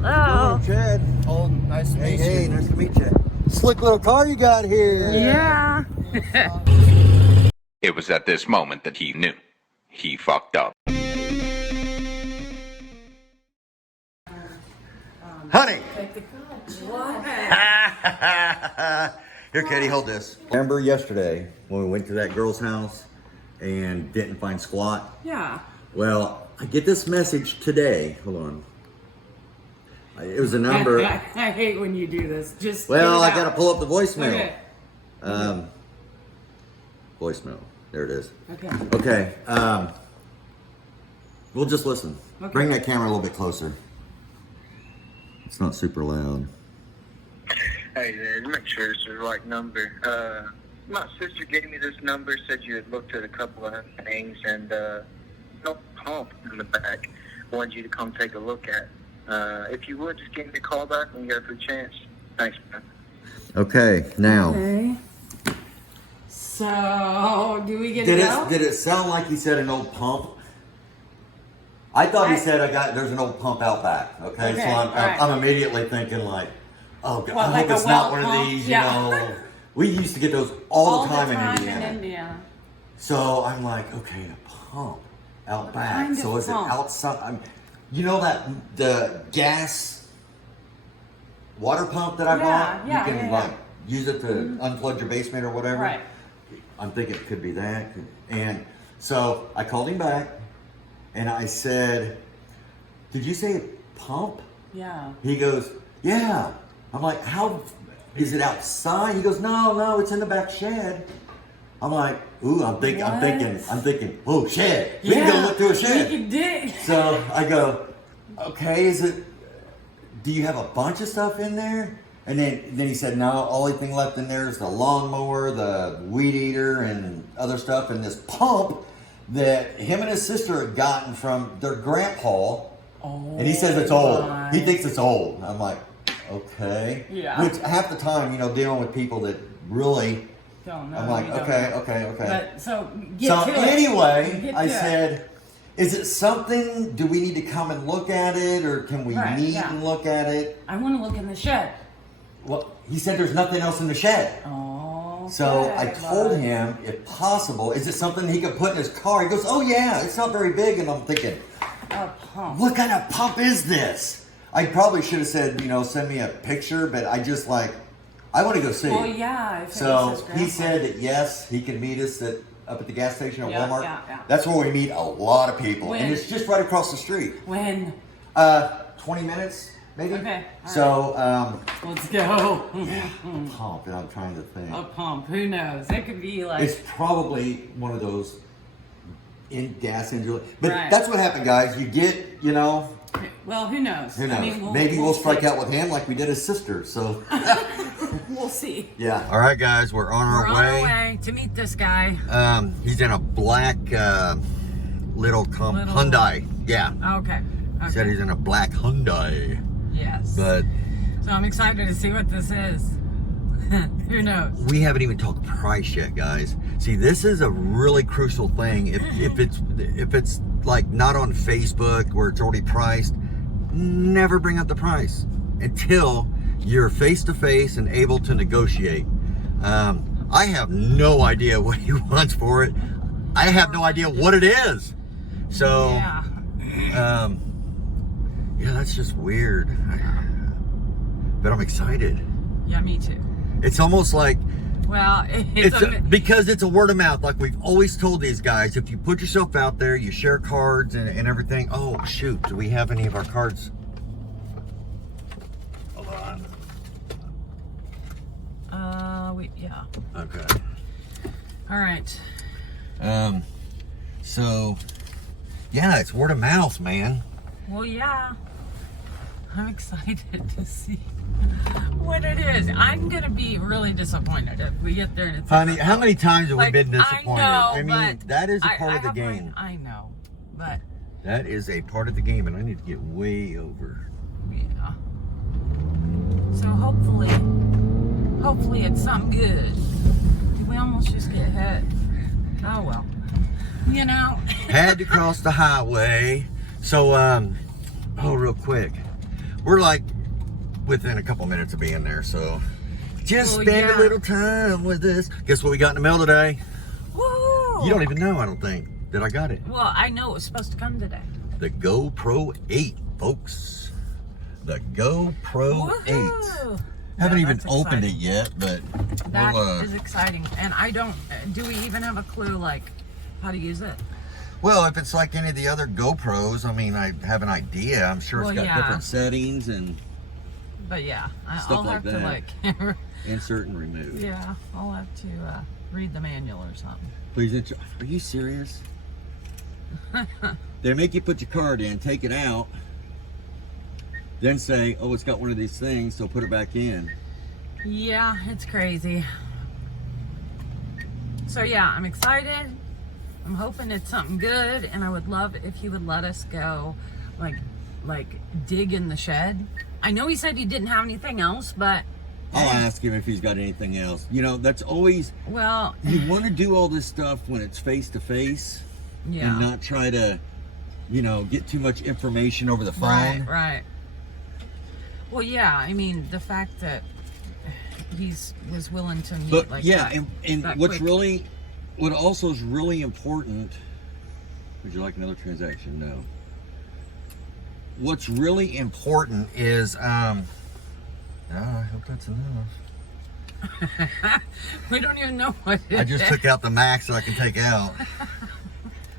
Hello. Chad. Oh, nice to meet you. Hey, nice to meet you. Slick little car you got here. Yeah. It was at this moment that he knew. He fucked up. Honey. What? Here, Katie, hold this. Remember yesterday when we went to that girl's house and didn't find squat? Yeah. Well, I get this message today. Hold on. It was a number. I hate when you do this. Just Well, get it I got to out. pull up the voicemail. Okay. Voicemail. There it is. Okay. Okay. We'll just listen. Okay. Bring that camera a little bit closer. It's not super loud. Hey there, make sure it's the right number. My sister gave me this number, said you had looked at a couple of things, and no pump in the back. Wanted you to come take a look at. If you would, just give me a call back when you get a free chance. Thanks, man. Okay, now. Okay. So, do we get it out? Did it sound like he said an old pump? I thought he said there's an old pump out back. Okay, Okay, so alright. I'm immediately thinking like, oh God, What, I like hope a it's not well one of pump? these. Yeah. You know, we used to get those all the time in Indiana. Indiana. So I'm like, okay, a pump out What back. kind So of is pump? it outside? You know that the gas water pump that I bought? Yeah, you can yeah. like use it to unplug your basement or whatever. Right. I'm thinking it could be that. And so I called him back and I said, did you say pump? Yeah. He goes, yeah. I'm like, how is it outside? He goes, no, it's in the back shed. I'm like, ooh, I'm thinking, oh, shed. We can go look through a shed. We can dig. So I go, okay, do you have a bunch of stuff in there? And then he said, no, only thing left in there is the lawnmower, the weed eater, and other stuff, and this pump that him and his sister had gotten from their grandpa. Oh, And he says it's old. my. He thinks it's old. I'm like, okay. Yeah. Which half the time, dealing with people that really, Don't know. I'm like, we don't okay. know. But so get So to it. anyway, Get I to it. said, is it something, do we need to come and look at it, or can we Right, meet yeah. and look at it? I want to look in the shed. Well, he said there's nothing else in the shed. Oh. So I told him, if possible, is it something he could put in his car? He goes, oh yeah, it's not very big. And I'm thinking, A pump. what kind of pump is this? I probably should have said, send me a picture, but I just I want to go see. Well, yeah. If it was So his he grandpa. said that yes, he can meet us up at the gas station at Yeah, Walmart. yeah. That's where we meet a lot of people, When? and it's just right across the street. When? 20 minutes maybe. Okay, all So Let's go. a pump, and I'm trying to think. A pump. Who knows? It could be like. It's probably one of those in gas engine, but Right. that's what happened, guys. You get, Well, who knows? who knows? I mean, Maybe we'll strike see. out with him like we did his sister. So We'll see. yeah. All right, guys, we're on We're on our way to meet this guy. He's in a black little Hyundai. Yeah. Okay. He said he's in a black Hyundai. Yes. But So I'm excited to see what this is. Who knows? we haven't even talked price yet, guys. See, this is a really crucial thing. If it's like not on Facebook where it's already priced, never bring up the price until you're face to face and able to negotiate. I have no idea what he wants for it. I have no idea what it is. So Yeah. yeah, that's just weird. But I'm excited. Yeah, me too. It's almost like Well, because it's a word of mouth. Like we've always told these guys, if you put yourself out there, you share cards and everything. Oh shoot, do we have any of our cards? Hold on. yeah. Okay. All right. So yeah, it's word of mouth, man. Well, yeah. I'm excited to see what it is. I'm gonna be really disappointed if we get there and it's Honey, how many times have we been I disappointed? know, I mean, but that is a part of the have my- game. I know, but That is a part of the game, and I need to get way over. yeah. So hopefully it's something good. Did we almost just get hit? Oh well. Had to cross the highway. So, real quick. we're like within a couple minutes of being there, so just Well, spend yeah. a little time with us. Guess what we got in the mail today? Woo! You don't even know, I don't think, that I got it. Well, I know it was supposed to come today. The GoPro 8, folks. The GoPro 8. Woohoo! Haven't Yeah, even that's opened it exciting. yet, but That we'll, is exciting. And I don't, do we even have a clue, like, how to use it? well, if it's like any of the other GoPros, I mean, I have an idea. I'm sure it's Well, got yeah. different settings and But yeah, Stuff I'll like have to, that. like, insert and remove. yeah, I'll have to read the manual or something. Please, are you serious? They make you put your card in, take it out, then say, oh, it's got one of these things, so put it back in. Yeah, it's crazy. So yeah, I'm excited. I'm hoping it's something good, and I would love if he would let us go, like dig in the shed. I know he said he didn't have anything else, but I'll ask him if he's got anything else. You know, that's always, well, you want to do all this stuff when it's face to face yeah, and not try to, you know, get too much information over the phone. right. Well, yeah, I mean the fact that was willing to meet But like yeah, that, and that what's quick. really, what also is really important, would you like another transaction? No. What's really important is, I hope that's enough. We don't even know what it I just is. took out the max that I can take out.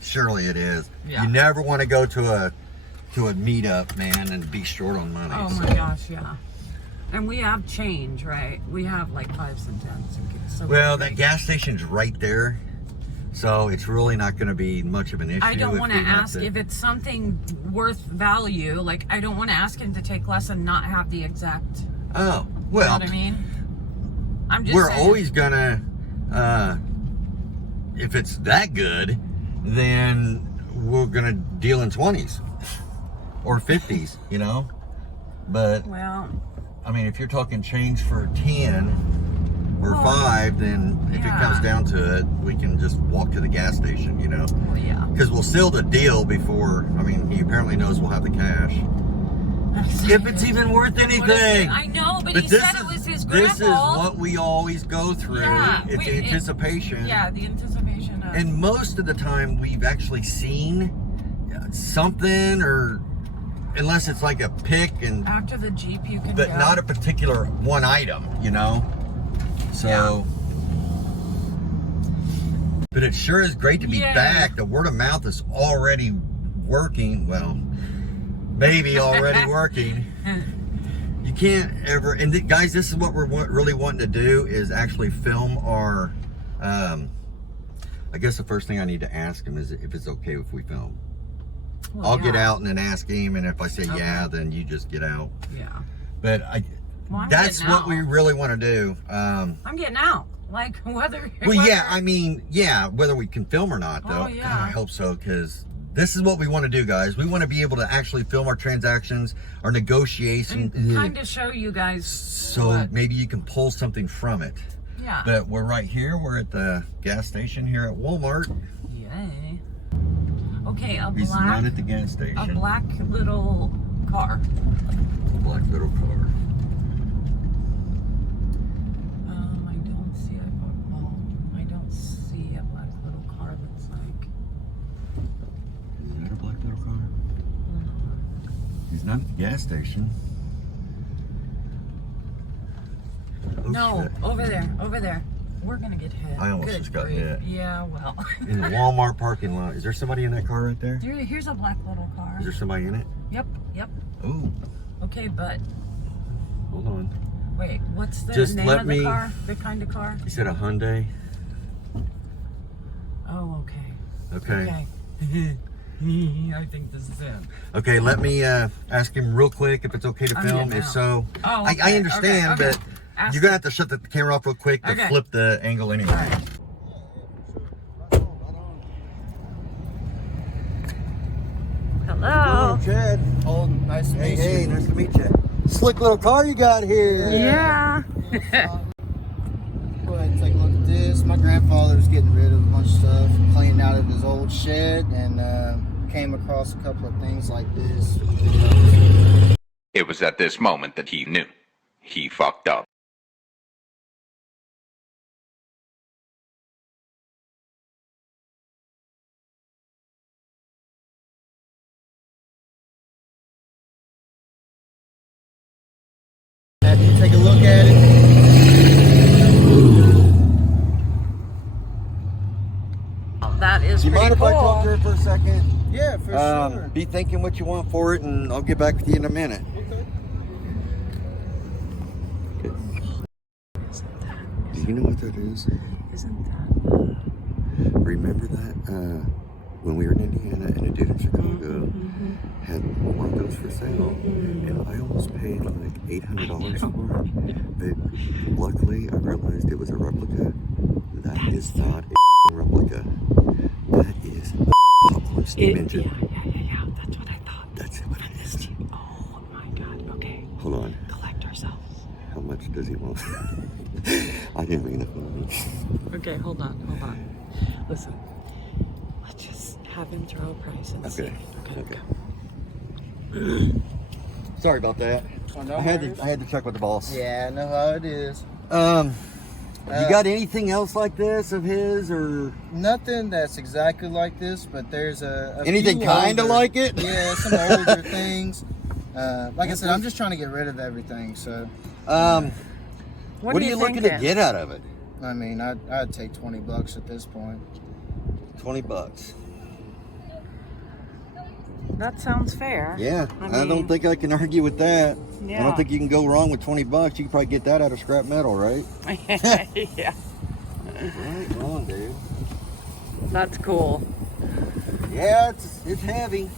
Surely it is. Yeah. You never want to go to a meetup, man, and be short on money. Oh my gosh, yeah. And we have change, right? We have like 5s and 10s. So Well, that gas station's right there, so it's really not going to be much of an issue. I don't if want to we have ask if it's something worth value. Like, I don't want to ask him to take less and not have the exact. Oh, You know well, what I mean? I'm just we're saying. always gonna, if it's that good, then we're gonna deal in 20s or 50s, you know. But Well, I mean, if you're talking change for 10 or Well, 5, then if it yeah. comes down to it, we can just walk to the gas station, you know. well, yeah. Because we'll seal the deal before. I mean, he apparently knows we'll have the cash. If it's even worth What is it? anything. I know, but he this said is, it was his this is grandpa. what we always go through. Yeah, it's anticipation. Yeah, the anticipation of. And most of the time, we've actually seen something, or unless it's like a pick, and after the Jeep, you can but go. not a particular one item, you know. So. Yeah. But it sure is great to be Yay. back. The word of mouth is already working. Well, maybe already working. You can't ever, and guys, this is what we're really wanting to do, is actually film our, I guess the first thing I need to ask him is if it's okay if we film. Well, I'll get yeah. out and then ask him, and if I say yeah, Okay. then you just get out. Yeah. But Well, I'm that's getting what out. we really want to do. I'm getting out. Like, whether. Well, yeah, whether- I mean, yeah, whether we can film or not, though. Oh, yeah. God, I hope so, because this is what we want to do, guys. We want to be able to actually film our transactions, our negotiations, And kind of show you guys. so what- maybe you can pull something from it. Yeah. But we're right here. We're at the gas station here at Walmart. Yay. Okay, He's not at the gas a station. black little car. Black little car. I don't see it. Well, I don't see a black little car. Looks like. Is that a black little car? He's not at the gas station. Oh, No, shit. over there, over there. We're gonna get hit. I almost Good just got grief. hit. Yeah, well. In the Walmart parking lot. Is there somebody in that car right there? Here's a black little car. Is there somebody in it? Yep, yep. Oh, Okay, but hold on. wait, what's the Just name let of the me- car? The kind of car? You said a Hyundai? Oh, okay. Okay. I think this is it. Okay, let me ask him real quick if it's okay to I'm film. getting If out. so, Oh, I okay, understand, okay, okay. but Ask you're going to him. have to shut the camera off real quick to Okay. flip the angle anyway. Alright. Hello. Chad. Oh, nice to meet you. Hey, nice to meet you. Slick little car you got here. Yeah. Go ahead and take a look at this. My grandfather was getting rid of a bunch of stuff, cleaning out of his old shed, and came across a couple of things like this. It was at this moment that he knew. He fucked up. Have you take a look at it? That is You pretty mind if cool. I talk to her for a second? Yeah, for sure. Be thinking what you want for it, and I'll get back with you in a minute. Okay. Do you know what that is? Isn't that? Remember that when we were in Indiana and a dude in Chicago had one of those for sale, and I almost paid like $800 for it. But luckily, I realized it was a replica. That is not a replica. That is a popcorn steam engine. Yeah. That's what I thought. That's what it is. Oh my God. Okay. Hold on. Collect ourselves. How much does he want? I didn't make enough money. Okay, hold on. Listen, let's just have him throw a price and see. Okay. Sorry about that. Oh, no I had worries. to check with the boss. Yeah, I know how it is. You got anything else like this of his, or Nothing that's exactly like this, but there's a anything few kind of older- like it? Yeah, some older things. Like I said, I'm just trying to get rid of everything. So, what are you looking to get out of it? I mean, I'd take $20 at this point. $20. That sounds fair. Yeah, I I don't mean- think I can argue with that. I Yeah. don't think you can go wrong with $20. You can probably get that out of scrap metal, right? Yeah. Right on, dude. That's cool. Yeah, it's heavy.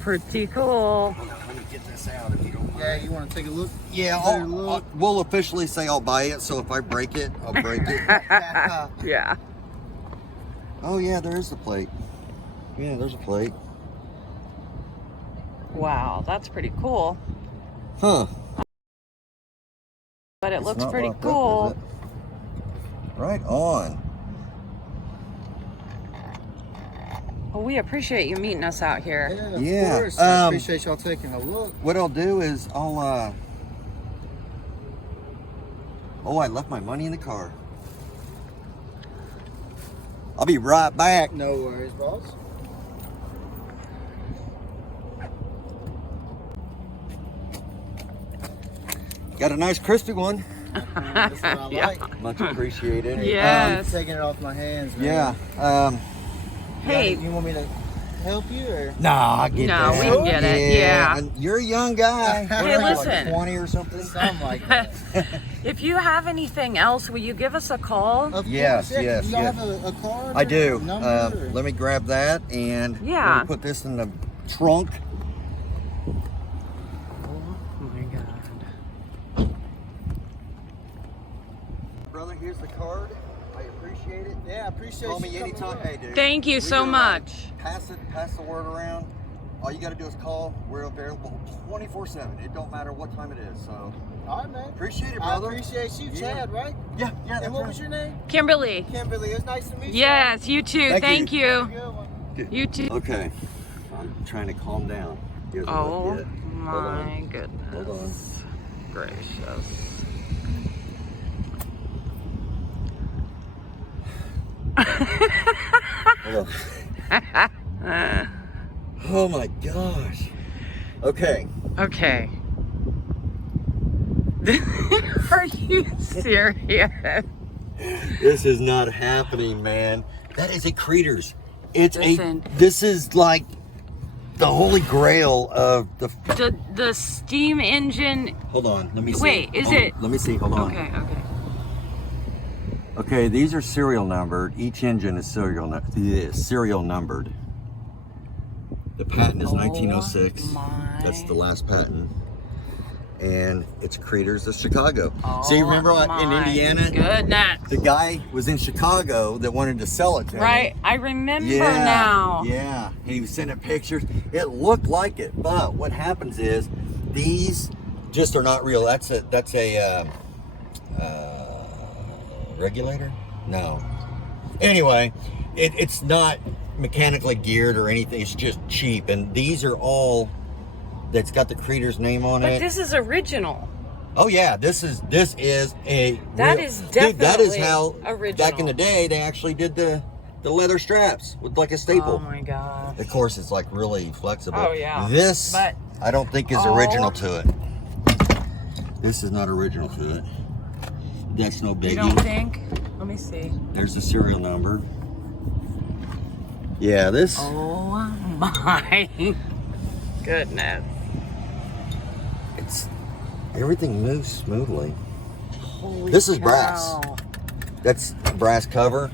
Pretty cool. Hold on, let me get this out if you don't mind. Yeah, you want to take a look? Yeah, Better look. we'll officially say I'll buy it. So if I break it, I'll break it. Yeah. Oh yeah, there is the plate. Yeah, there's a plate. Wow, that's pretty cool. Huh. But it It's looks not pretty locked up, cool. is it? Right on. Well, we appreciate you meeting us out here. Yeah, of Yeah, course. I appreciate y'all taking a look. What I'll do is I left my money in the car. I'll be right back. No worries, boss. Got a nice crispy one. That's what I Yeah. like. Much appreciated. Yes. Taking it off my hands, man. Yeah. Hey. You want me to help you or? Nah, I get No, that. we can get it, yeah. and you're a young guy. What Hey, are you, like listen. 20 or something? Something like that. If you have anything else, will you give us a call? Of Yes, course, yeah. yes, Y'all yes. have a card? I or do. a number, or? Let me grab that and Yeah. let me put this in the trunk. Oh my God. Brother, here's the card. I appreciate it. Yeah, I appreciate Call you me coming anytime. in. Hey, dude. Thank you We so do, much. Pass the word around. All you got to do is call. We're available 24/7. It don't matter what time it is. So All right, man. appreciate it, I brother. appreciate you, Yeah. Chad, right? Yeah, that's And what right. was your name? Kimberly. Kimberly. It was nice to meet you. Yes, you too. Thank Thank you. you. Have a good one. You too. Okay. I'm trying to calm down. He hasn't Oh looked yet. Hold on. my goodness. Gracious. Hold on. Oh my gosh. Okay. Okay. Are you serious? This is not happening, man. That is a Creeders. It's Listen. This is like the holy grail of the. The steam engine. Hold on, let me see. Wait, is Hold on, it- Let me see. Hold on. Okay. Okay, these are serial numbered. Each engine is serial numbered. The patent is 1906. my. That's the last patent. And it's Creeders of Chicago. Oh, See, remember in my Indiana? Goodness. The guy was in Chicago that wanted to sell it to me. Right, I remember Yeah, now. yeah. And he was sending pictures. It looked like it, but what happens is these just are not real. That's a regulator? No. Anyway, it's not mechanically geared or anything. It's just cheap. And these are all that's got the creator's name on But it. this is original. Oh yeah, this is a That real, is dude, that is definitely how original. back in the day they actually did the leather straps with like a staple. Oh my gosh. Of course, it's like really flexible. Oh, yeah. This But- I don't think is original to it. This is not original to it. That's no biggie. You don't think? Let me see. There's the serial number. Yeah, this. Oh my goodness. It's everything moves smoothly. Holy This is cow. brass. That's a brass cover.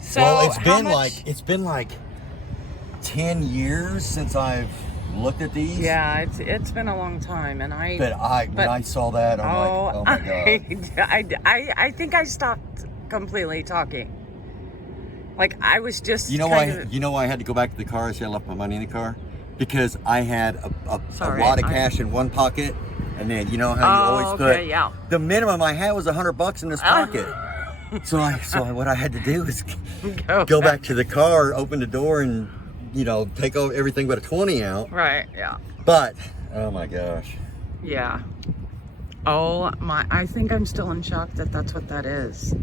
So Well, how much- it's been like 10 years since I've looked at these. Yeah, it's been a long time, and when But I saw that, I'm like, oh my god. I think I stopped completely talking. Like I was just. You know kind why? of- You know why I had to go back to the car? I said I left my money in the car because I had a Sorry, wad of cash in one pocket, and then you know how you always put. okay, yeah. The minimum I had was $100 in this pocket. So what I had to do is go back to the car, open the door, and take everything but a 20 out. Right. Yeah. But oh my gosh. Yeah. Oh my! I think I'm still in shock that that's what that is.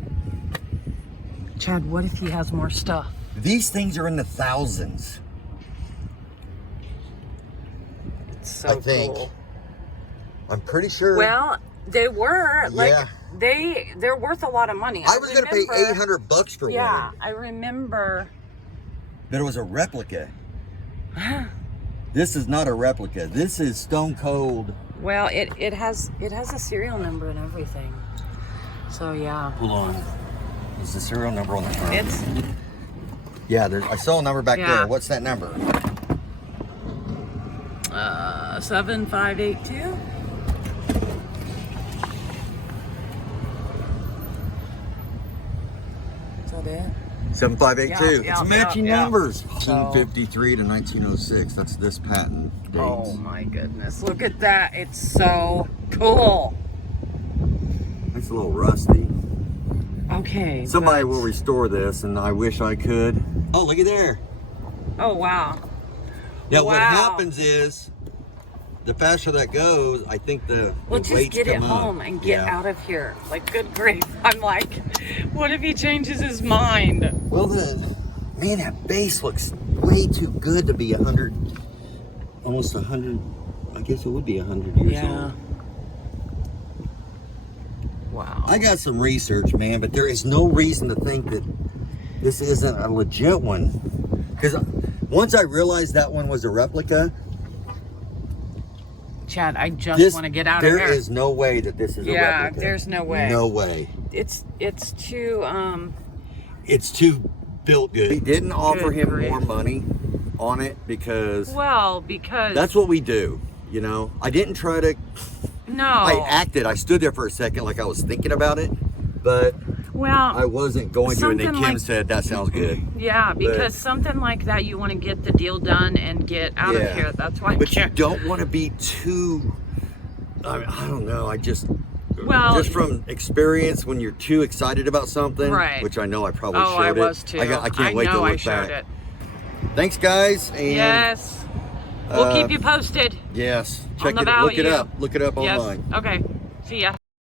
Chad, what if he has more stuff? These things are in the thousands. It's so I think. cool. I'm pretty sure. Well, they were like Yeah. they're worth a lot of money. I was going to pay $800 for Yeah, one. I remember. But it was a replica. This is not a replica. This is stone cold. Well, it has a serial number and everything. So yeah, Hold on. Is the serial number on the front? it's Yeah, I saw a number back Yeah. there. What's that number? 7582. Is that it? 7582. Yeah, It's yeah, matching yeah. numbers. So- 1953 to 1906. That's this patent dates. Oh my goodness! Look at that! It's so cool. It's a little rusty. Okay. Somebody but- will restore this, and I wish I could. Oh, look at there. Oh wow. Yeah, what Wow. happens is, the faster that goes, I think the Let's just weights get it come up. home and get Yeah. out of here. Like, good grief! I'm like, what if he changes his mind? Well, man, that base looks way too good to be 100, almost 100. I guess it would be 100 years old. Wow. I got some research, man, but there is no reason to think that this isn't a legit one. Because once I realized that one was a replica, Chad, I just want to get out of here. There is no way that this is a Yeah, replica. there's no way. No way. It's too It's too built good. We didn't offer Good him grief. more money on it because because that's what we do. I didn't try to. no. I acted. I stood there for a second like I was thinking about it, but well, I wasn't going to. And then something Kim like- said, "That sounds good." yeah, because something like that, you want to get the deal done and get out Yeah. of here. That's why. But you don't want to be too. I don't know. Well, just from experience, when you're too excited about something, Right. which I know I probably oh, showed I it. was too. I can't wait to know look I showed back. it. Thanks, guys. And Yes. We'll keep you posted. Yes. On the Look it value. up. Look it up Yes. online. Okay. See ya.